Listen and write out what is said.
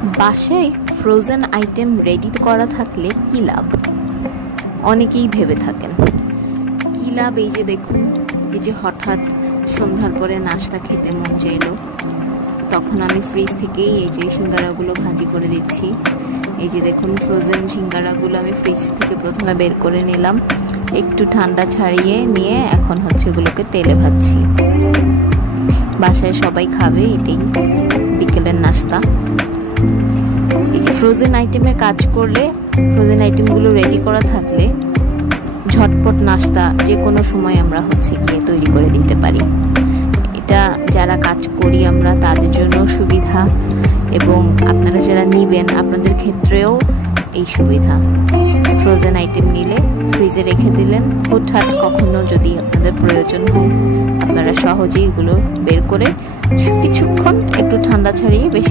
বাসায় frozen item ready করা থাকলে কী লাভ, অনেকেই ভেবে থাকেন। কী লাভ? এই যে দেখুন, এই যে হঠাৎ সন্ধ্যার পরে নাস্তা খেতে মন চাইলো, তখন আমি ফ্রিজ থেকেই এই যে সিঙ্গারাগুলো ভাজি করে দিচ্ছি। এই যে দেখুন, ফ্রোজেন সিঙ্গারাগুলো আমি ফ্রিজ থেকে প্রথমে বের করে নিলাম, একটু ঠান্ডা ছাড়িয়ে নিয়ে এখন হচ্ছে এগুলোকে তেলে ভাজছি। বাসায় সবাই খাবে, এটাই বিকেলের নাস্তা। এই যে ফ্রোজেন আইটেমের কাজ করলে, ফ্রোজেন আইটেমগুলো রেডি করা থাকলে ঝটপট নাস্তা যে কোনো সময় আমরা হচ্ছে গিয়ে তৈরি করে দিতে পারি। এটা যারা কাজ করি আমরা তাদের জন্য সুবিধা, এবং আপনারা যারা নেবেন আপনাদের ক্ষেত্রেও এই সুবিধা। ফ্রোজেন আইটেম নিলে ফ্রিজে রেখে দিলেন, হুটহাট কখনো যদি আপনাদের প্রয়োজন হয় আপনারা সহজেই এগুলো বের করে কিছুক্ষণ একটু ঠান্ডা ছাড়িয়ে বেশি